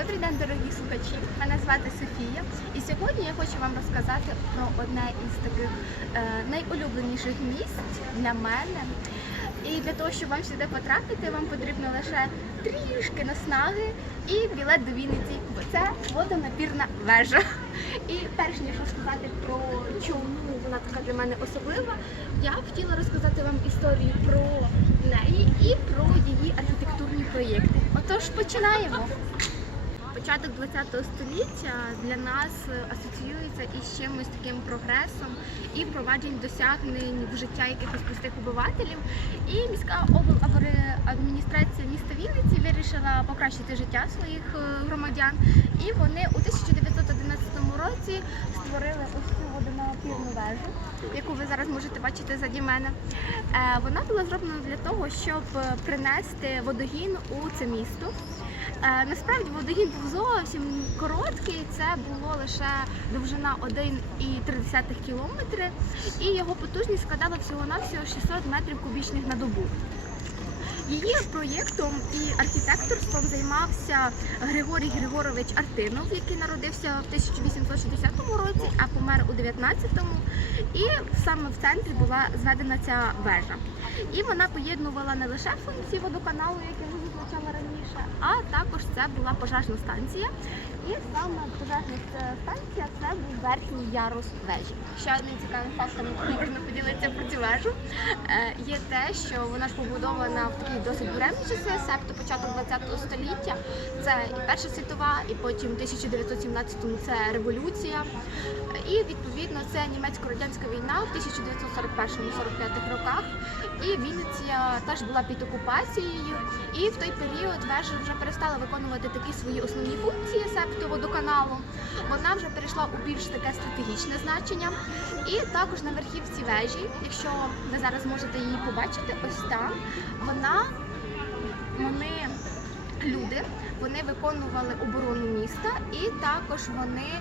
Добрий день, дорогі слухачі. Мене звати Софія, і сьогодні я хочу вам розказати про одне із таких е, найулюбленіших місць для мене. І для того, щоб вам сюди потрапити, вам потрібно лише трішки наснаги і білет до Вінниці, бо це водонапірна вежа. І перш ніж розказати про чому вона така для мене особлива, я хотіла розказати вам історію про неї і про її архітектурні проєкти. Отож, починаємо. Початок ХХ століття для нас е, асоціюється із чимось таким прогресом і впроваджень досягнень в життя якихось простих обивателів. І міська обладміністрація міста Вінниці вирішила покращити життя своїх е, громадян. І вони у 1911 році створили ось цю водонапірну вежу, яку ви зараз можете бачити заді мене. Е, Вона була зроблена для того, щоб е, принести водогін у це місто. Е, Насправді водогін був зовсім короткий, це було лише довжина 1,3 кілометри, і його потужність складала всього-навсього 600 метрів кубічних на добу. Її проєктом і архітекторством займався Григорій Григорович Артинов, який народився в 1860 році, а помер у 19-му. І саме в центрі була зведена ця вежа. І вона поєднувала не лише функції водоканалу, які ми зазначали раніше, а також це була пожежна станція. І саме пожежна станція це був верхній ярус вежі. Ще одним цікавим фактом можна поділитися про цю вежу. е, Є те, що вона ж побудована в такі досить буремні часи, себто початок ХХ століття. Це і Перша світова, і потім в 1917-му це революція. І відповідно це німецько-радянська війна в 1941-45 роках. І Вінниця теж була під окупацією. І в той період вежа вже перестала виконувати такі свої основні функції, себто водоканалу. Вона вже перейшла у більш таке стратегічне значення. І також на верхівці вежі, якщо ви зараз можете її побачити, ось там вона вони люди. Вони виконували оборону міста і також вони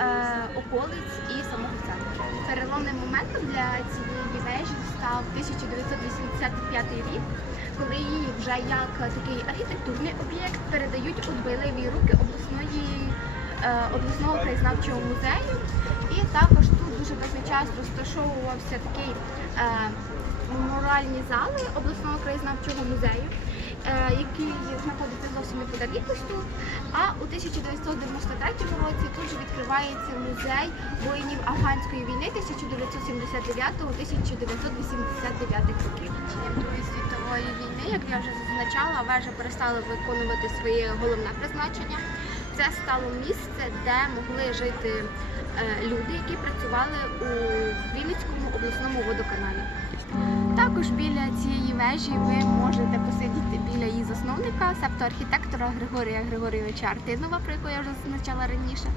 е, околиць і самого центру. Переломним моментом для цієї вежі став 1985 рік, коли її вже як такий архітектурний об'єкт передають у дбайливі руки обласної е, обласного краєзнавчого музею. І також тут дуже довгий час розташовувався такий е, зали обласного краєзнавчого музею, який знаходиться зовсім неподалік тут. А у 1993 році тут же відкривається музей воїнів афганської війни 1999-1989 років. Другої світової війни, як я вже зазначала, вежа перестала виконувати своє головне призначення. Це стало місце, де могли жити е, люди, які працювали у Вінницькому обласному водоканалі. Також біля цієї вежі ви можете посидіти засновника, себто архітектора Григорія Григорійовича Артинова, про яку я вже зазначала раніше.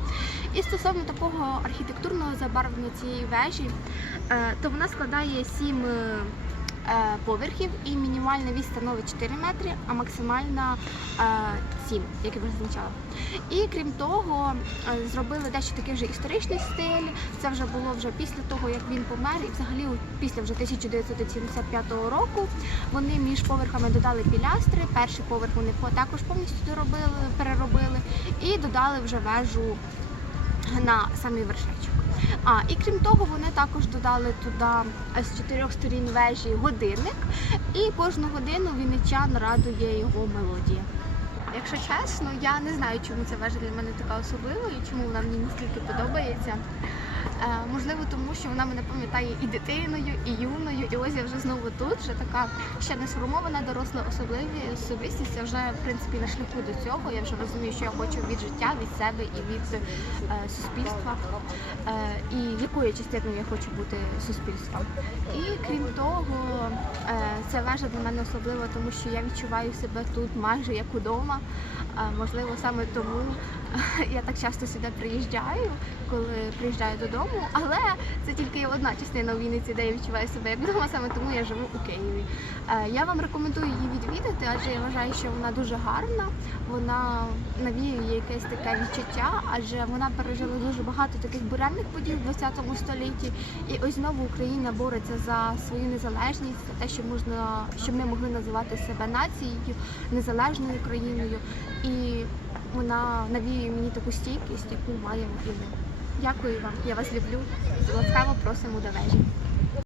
І стосовно такого архітектурного забарвлення цієї вежі, е, то вона складає сім е, поверхів і мінімальна вісь становить 4 метри, а максимальна е, 7, як я вже зазначала. І крім того, е, зробили дещо такий вже історичний стиль. Це вже було вже після того, як він помер, і взагалі після вже 1975 року вони між поверхами додали пілястри. Перший поверх вони також повністю доробили, переробили і додали вже вежу на самий вершечок. А і крім того, вони також додали туди з чотирьох сторін вежі годинник, і кожну годину вінничан радує його мелодія. Якщо чесно, я не знаю, чому ця вежа для мене така особлива і чому вона мені настільки подобається. Е, можливо, тому що вона мене пам'ятає і дитиною, і юною, і ось я вже знову тут, вже така ще не сформована доросла особливі особистість. Я вже в принципі на шляху до цього. Я вже розумію, що я хочу від життя, від себе і від е, суспільства, е, і якою частиною я хочу бути суспільством. І крім того, е, ця вежа для мене особлива, тому що я відчуваю себе тут майже як удома. Е, можливо, саме тому я так часто сюди приїжджаю, коли приїжджаю додому, але це тільки одна частина у Вінниці, де я відчуваю себе як вдома, саме тому я живу у Києві. Е, Я вам рекомендую її відвідати, адже я вважаю, що вона дуже гарна, вона навіює якесь таке відчуття, адже вона пережила дуже багато таких буремних подій в 20 столітті. І ось знову Україна бореться за свою незалежність, за те, щоб можна, щоб ми могли називати себе нацією, незалежною країною. І вона навіює мені таку стійкість, яку маємо і. Дякую вам, я вас люблю. Ласкаво просимо до вежі.